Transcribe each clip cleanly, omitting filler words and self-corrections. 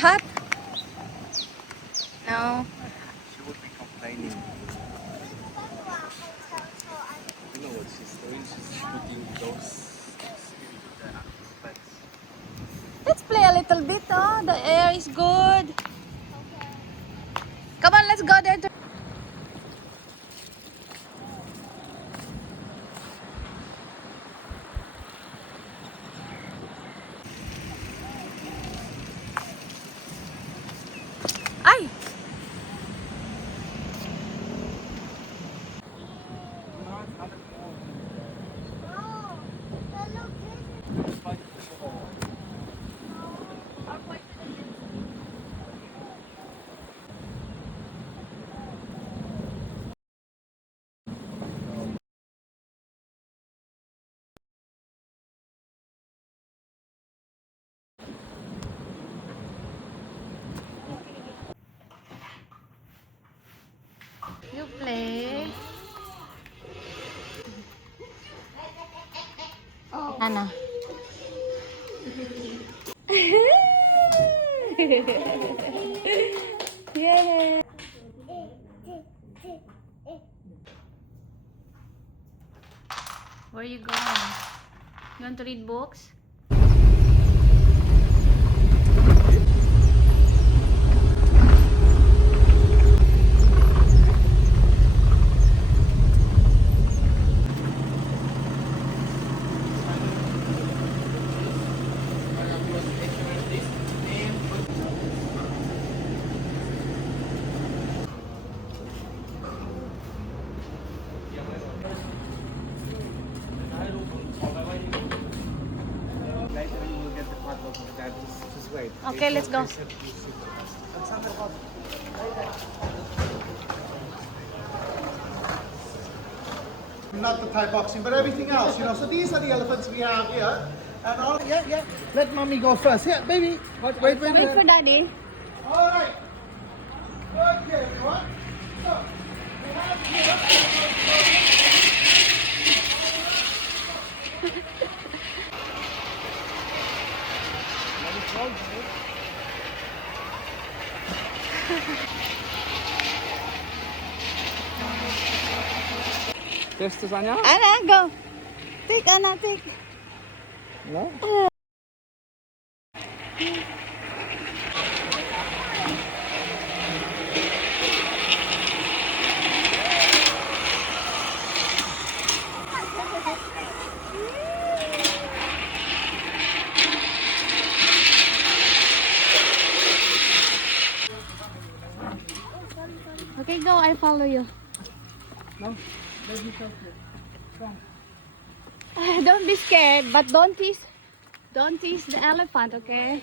hot? No. She would be complaining. You know what she's doing? She's shooting those plants. Let's play a little bit, oh. The air is good. Come on, let's go there. Ay! You play. Oh. Nana. Yeah. Where are you going? You want to read books? Later you will get the padlock of that. Just wait. Okay, let's go. Not the Thai boxing, but everything else, you know. So these are the elephants we have here. And all, yeah. Let mommy go first. Yeah, baby. Wait. Wait for daddy. All right. Okay, everyone. So, we have here. Test Ania? Anna, go. Take, Anna, take. No? Okay, go. I follow you. No? Let me help you. Come. Don't be scared, but don't tease the elephant, okay?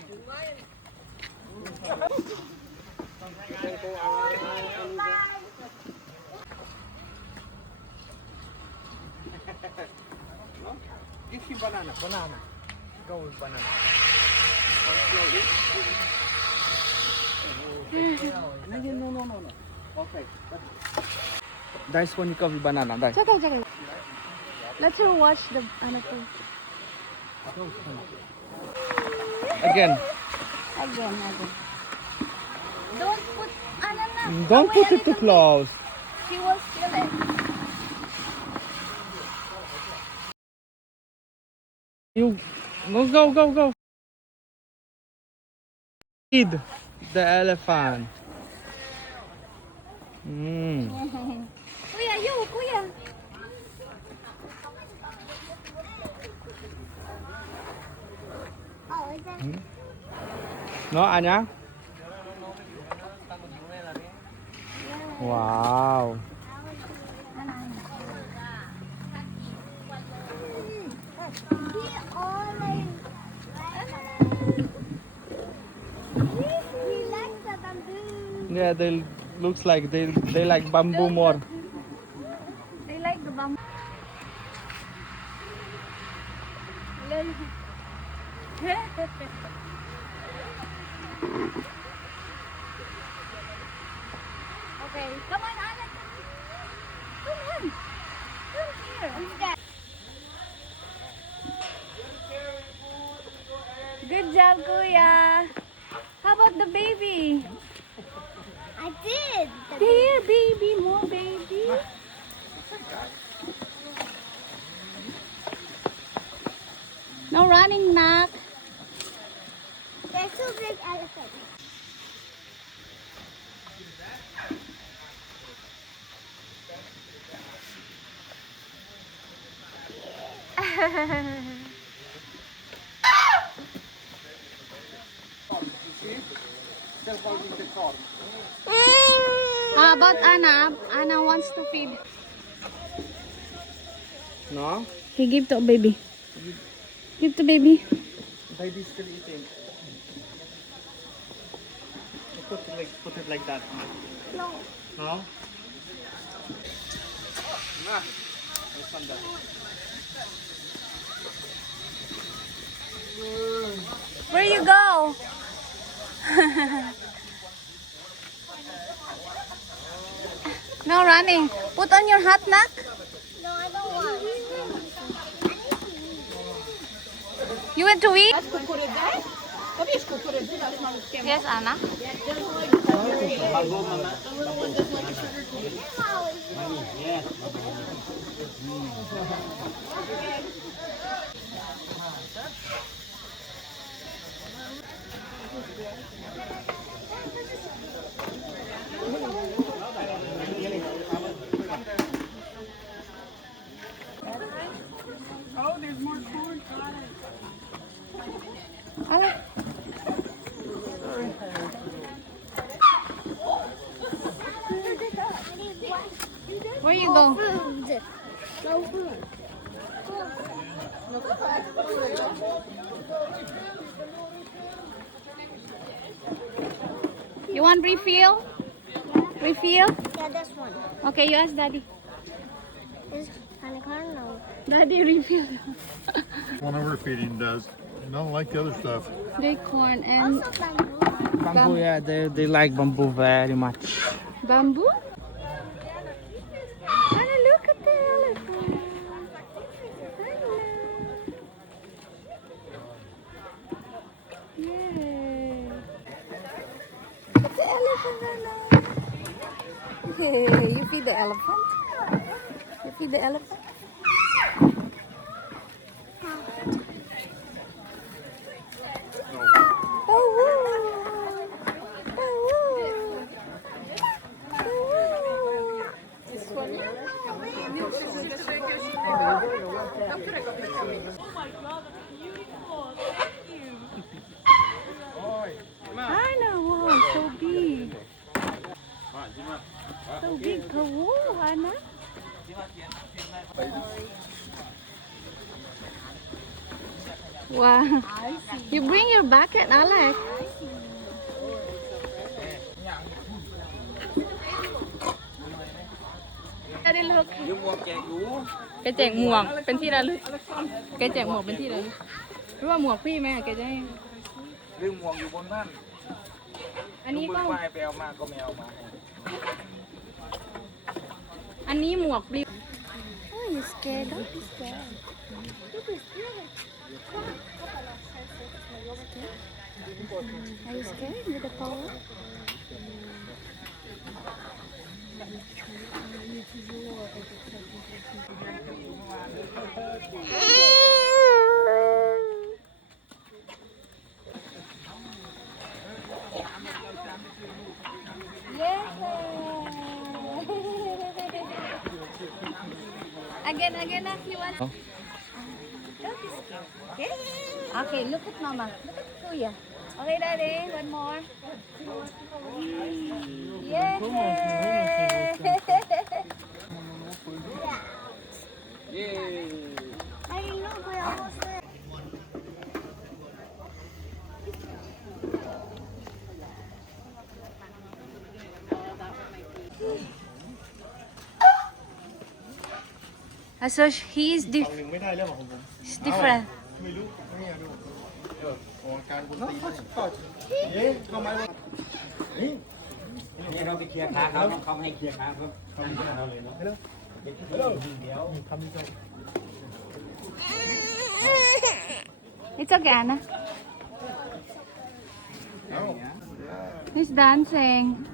No? Give him banana. Go with banana. Slowly. No. Okay. Dai słonikowi banana, daj. Czekaj. Let her watch the elephant. Again. Again. Don't put Anna. Don't put it too close. She will feel it. You go. Feed the elephant. Kuya. No, Anya? Wow. Yeah, they looks like they like bamboo more. They like the bamboo. Okay, come on, Anna. Come on. Come here. Good job, Kuya. How about the baby? I did. There, baby, more baby. No running, Nak. There's two big elephants. Still holding the cord. How about Anna? Anna wants to feed. No? Okay, give to baby. Give to baby. Baby's still eating. Put it like that. No. No? Nah. Let's find that. Where you go? No running. Put on your hat, Nak. No, I don't want. You went to eat? Yes, Anna. Oh, there's more corn. Alright. Where you go? Food. No food. You want refill? Refill? Yeah, this one. Okay, you ask Daddy. Is unicorn? No. Daddy, refill. One overfeeding does. Don't like the other stuff. Great corn and Also bamboo. Bamboo, yeah, they like bamboo very much. bamboo. Anna, look at the elephant. Anna. Yay. Look at the elephant, Anna. You feed the elephant? You feed the elephant? Oh, woo. Oh, woo. Anna, wow, so big. So big, wow, Anna. Wow. You bring your bucket, Alex. Daddy, look. แกแจกหมวกเป็นที่ระลึกแกแจกหมวกเป็นที่ระลึกรู้ว่าหมวกพี่ไหมแกจะให้ ลืมหมวกอยู่บนบ้าน อันนี้ก็ มือไหว้ไปเอามาก็ไม่เอามาให้ อันนี้หมวกปลิว Oh, you scared? Don't be scared. Don't be scared. Are you scared with the power? Again, you want? Don't be scared. Okay? Okay, look at Mama. Look at Kuya. Okay, Daddy, one more. Yay! I look, we're almost there. So he's ฝั่งหนึ่งไม่ได้แล้วของผม different. ไม่รู้ไม่อยากดูของการคนตีเอ๊ะทำไมวะ นี่เราไปเคลียร์ขาเขาเขาให้เคลียร์ขาครับ ทำไม่ได้เลยเนาะ เดี๋ยว ทำไม่ได้ It's okay, Anna. เอ้า He's dancing.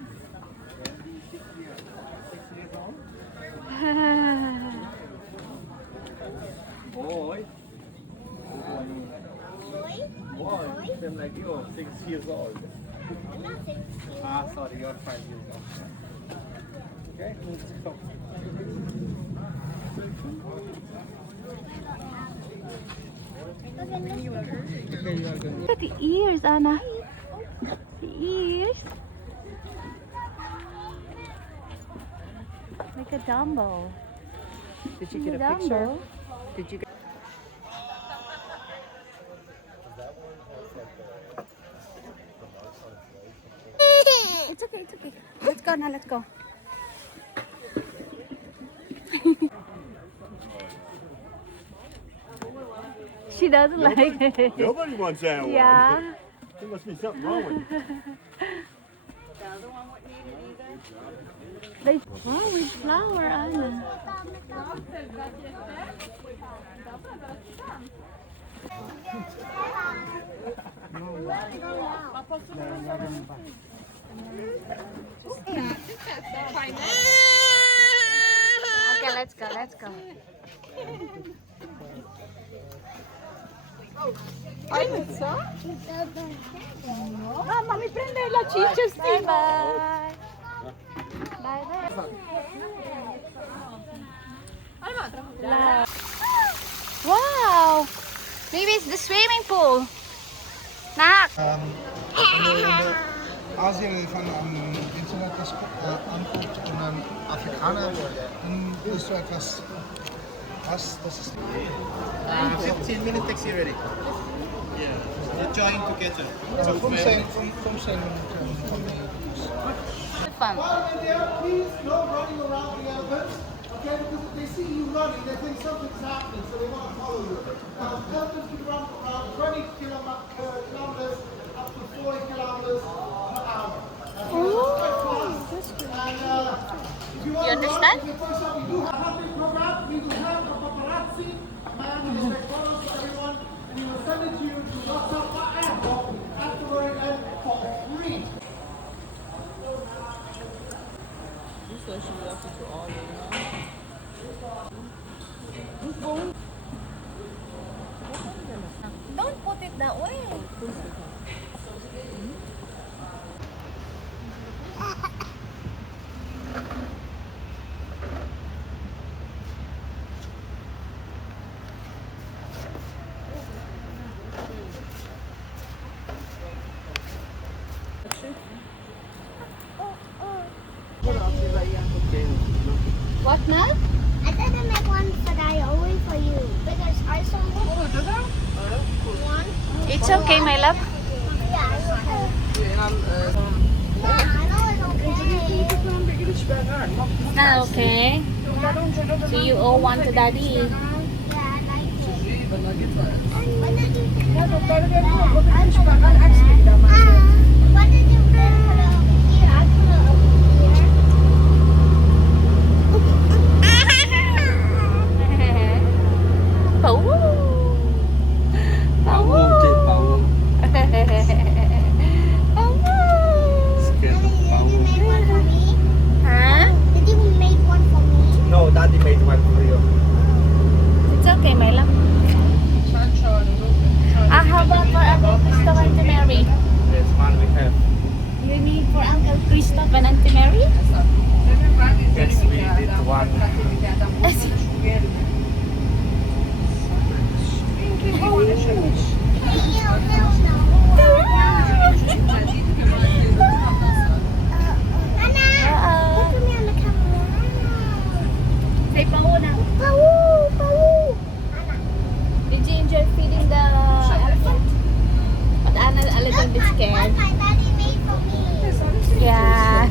Boy. Boy. Same like you, 6 years old. Ah, sorry, you're 5 years old. Okay, let's go. Okay, you are going. Look at the ears, Anna. The ears. Like a Dumbo. Did you get a picture? Did you get It's okay, it's okay. Let's go now, let's go. She doesn't like it. Nobody wants that one. Yeah. There must be something wrong with it. Wow, with flower, Anna. Okay, let's go, let's go. Ay, so? Ah, mami, prende la chicha, Steve. Bye. Bye-bye. Wow! Maybe it's the swimming pool. Nak! Asien van am Internet anguckt und dann Afrikaner, dann wirst du etwas, was, das ist... 15 minutes taxi ready. Yeah. You're trying to catch it. From Shane, from Fun. Please, no running around the elephants. Okay, because if they see you running, they think something's happening, so they want to follow you. Elephants can run around 20 kilometers up to 40 kilometers per hour. You understand? We do have a program. We do have a paparazzi, a man who will take photos of everyone, and he will send it to you to WhatsApp or airport afterward and for free. Don't put it that way. What now? I didn't make one for that only for you because I saw one. It's okay, my love. Yeah, I know. Ah, okay. So you all want to daddy? Yeah, I like it. When did you bring it over here? I put it over here. Pau. Pau. Did you make one for me? Huh? Did you make one for me? No, Daddy made one for you. It's okay, my love. How about for Uncle Christoph and Auntie Mary? This one we have. You need for Uncle Christoph and Auntie Mary? Yes, we did one. Say Pau now. Did you enjoy feeding the elephant? But Anna a little bit scared. My daddy made for me. Yeah.